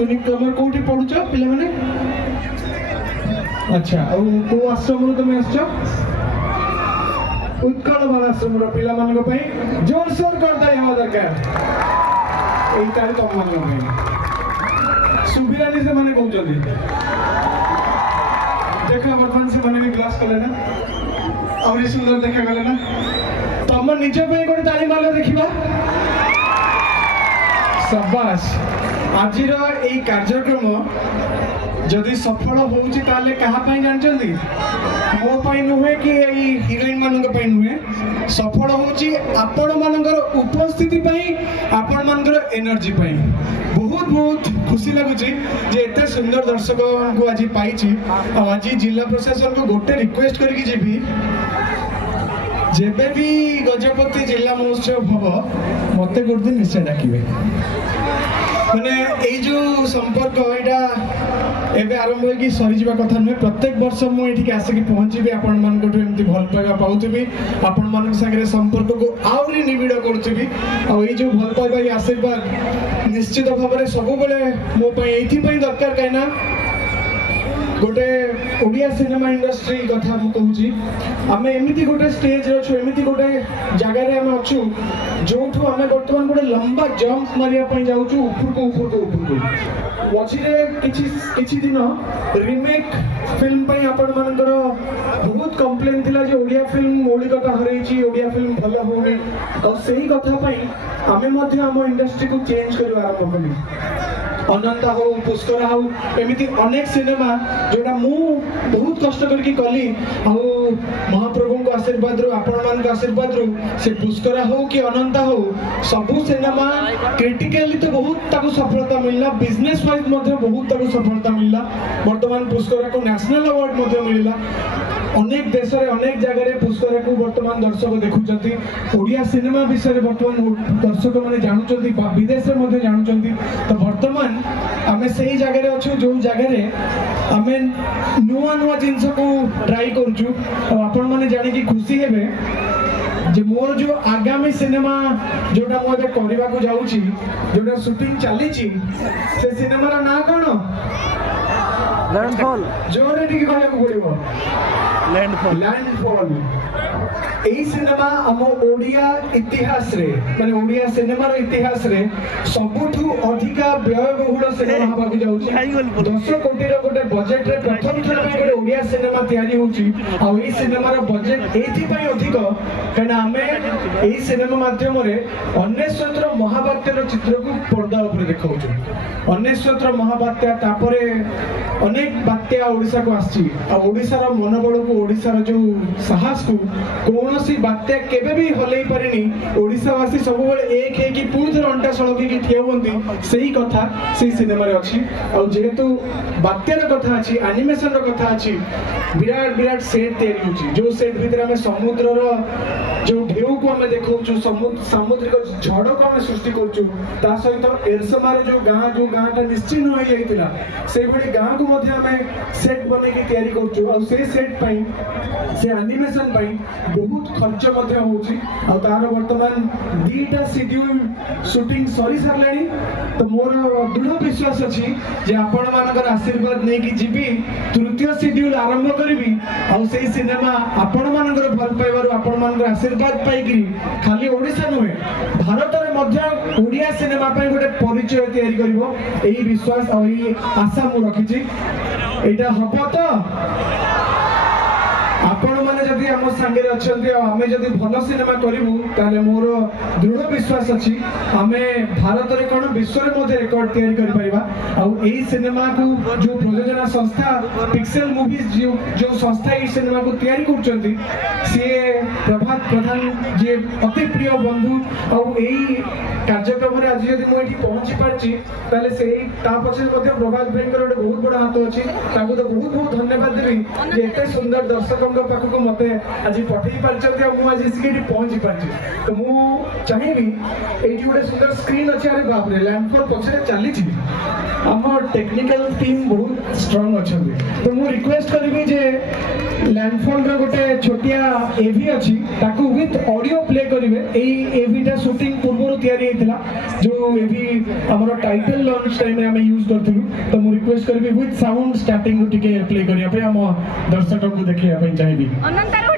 तुम कौटी पढ़ुच पिला माने अच्छा और को आश्रम तुम आस उत्कल बाल आश्रम पिला मान जोर सोर करता हवा दरकार यही तुम मान सुविधानी से मैंने कहते देख बर्तमान से मैंने भी क्लास कले ना और सुंदर देखा गले ना तुम निज गोटे ताली मार देखा शाबाश आज कार्यक्रम जदि सफल होउची ताले कहा पई जानचंदी मो पई नुहे कि एई हिरोइन मानक पई नुहे सफल होउची आपण मानकर उपस्थिति पई आपण मानकर एनर्जी पई बहुत बहुत खुशी लगुची जे एते सुंदर दर्शक को आज पाइची आ आज जिला प्रशासन को गोटे रिक्वेस्ट करके जेबी जेबे भी गजपति जिला महोत्सव हम मते गोटे दिन निश्चय डाकिबे माने ए जो संपर्क एटा एबे आरंभ हो कि सरी जावा कथा नुहे प्रत्येक वर्ष मु एठी आसिक पहुंचीबी आपण मान कोठो एमती भल पाइबा पाउथिबी आपण मान संगे संपर्क को आउरी निबिड़ करथिबी आ ए जो भल पाइबा ए आशीर्वाद निश्चित भाव में सब बेले मो पई एथि पई दरकार काइना गोटे ओडिया सिनेमा इंडस्ट्री कथा मु कहूची आमे एमिति गोटे स्टेज रे छु एमिति गोटे जगह रे आमे अछु जोठु आमे वर्तमान गोटे लंबा जंप मारिया पई जाउछु ऊपर को मझिरे किछि दिन रिमेक फिल्म पई आपण मानकर बहुत कंप्लेन थिला जे ओडिया फिल्म मौलिकता हरैछि ओडिया फिल्म भल होनी और सही कथा पई आमे मध्ये हम इंडस्ट्री को चेंज करबा आरंभ कली अनंता हो पुष्कर हो एमिति अनेक सिनेमा जोटा मु बहुत कष्ट करके कली आ महाप्रभु को आशीर्वाद रो आपण मान को आशीर्वाद रो से पुष्कर हो कि अनंता हो सबु सिनेमा क्रिटिकली तो बहुत ताको सफलता मिलला बिजनेस वाइज मध्ये बहुत ताको सफलता मिलला वर्तमान पुष्कर को नेशनल अवार्ड मध्ये मिलला अनेक देश रे अनेक जगह रे पुष्कर को वर्तमान दर्शक देखुचंती ओडिया सिनेमा विषय रे वर्तमान दर्शक माने जानुचंती विदेश रे मध्ये जानुचंती तो वर्तमान आमे सही जगह रे अछु जो जगह रे आमे नुआ नुआ जिंस को ट्राई करछु और आपण माने जानि कि खुशी हेबे जे मोर जो आगामी सिनेमा जोटा मो एबे करबा को जाउची जोटा शूटिंग चलीची से सिनेमा रा ना कोन लैंडफॉल जोरे ठीक कहया को पड़िबो लैंडफॉल एई सिनेमा हम ओडिया इतिहास रे माने ओडिया सिनेमा रो इतिहास रे सबुठु अधिका व्ययबहुल सिनेमा हबा को जाउची 10 कोटी रो गोटे बजेट रे प्रथम थर पे गोटे ओडिया सिनेमा तयारी होउची आ एई सिनेमा रो बजेट एथि पई अधिक कना हमें एई सिनेमा माध्यम रे अन्वेषण रो महाबात्य रो चित्र को पर्दा ऊपर देखाउछु अन्वेषण महाबात्या तापरे अनेक बात्या ओडिसा को आछि आ ओडिसा रो मनोबल को ओडिसा रो जो साहस को कौनसी बात्या केबे भी हलई परिनी ओडिसावासी सब बेले एक है कि पुणी थर अंटा सड़की की ठिया होंती सही कथा सही सिनेमा रे अछि आ जेहेतु बात्यार कथा अछि एनिमेशन रो कथा अछि विराट विराट सेट तयारी होछि जो सेट भीतर हमें समुद्र रो जो ढेउ को हमें देखौछु समुद्र को झड़ को हमें सृष्टि करछु ता सहित एरसमा रे जो गां ता निश्चित होई जाइतिला से बडी गां को मध्ये हमें सेट बने के तयारी करछु आ से सेट पई से एनिमेशन पई बहुत खर्च मध्ये होउची आ तार वर्तमान दीटा शेड्यूल शूटिंग सरी सरलानी तो मोर दृढ़ विश्वास अछि जे आपण मानकर आशीर्वाद नै कि जीबी तृतीय शेड्यूल आरंभ करबी आ से सिनेमा आपण मानकर भल पाइबार आपण मानकर आशीर्वाद पाई कि खाली ओडिसा नुहे भारत रे मध्ये ओडिया सिनेमा पई गोटे परिचय तयारी करबो एही विश्वास आ एही आशा मु रखिछि एटा हबो तो आपण माने जदि हम संगे अछंती आमे जदि भलो सिनेमा करिवु ताले मोर दृढ़ विश्वास अछि आमे भारत रे कोन विश्व रे मध्ये रिकॉर्ड तयारी करि परिबा आ एही सिनेमा को जो प्रयोजना संस्था पिक्सेल मूवीज जो संस्था एही सिनेमा को तयारी करचंती से प्रभात प्रधान जे अति प्रिय बंधु आ एही कार्यक्रम रे आज जदि मो एठी पहुंची पारची ताले से ता पछे मध्ये प्रभात भाईकर एक बहुत बड़ा हाथ अछि ताको तो बहुत बहुत धन्यवाद देबी जे एते सुंदर दर्शक पाखक मते आज पठेई पारचंती आ मु आज इसके पहुंची पारची तो मु चाहेबी एठी गोटे सुंदर स्क्रीन अछि अरे बाप रे लैंडफॉल पछरे चली छी हमर टेक्निकल टीम बहुत स्ट्रांग अछंती तो मु रिक्वेस्ट करबी जे लैंडफॉल रो गोटे छोटिया एवी अछि ताकू विथ ऑडियो प्ले करिवे एई एविटा शूटिंग पूर्व तैयारी हेतिला जो एवी हमर टाइटल लॉन्च टाइम में हमें यूज करथिलु तो मु रिक्वेस्ट करबी विथ साउंड स्टार्टिंग टिके प्ले करिया पे हम दर्शकों को देखिया पे चाहिबी अनंतर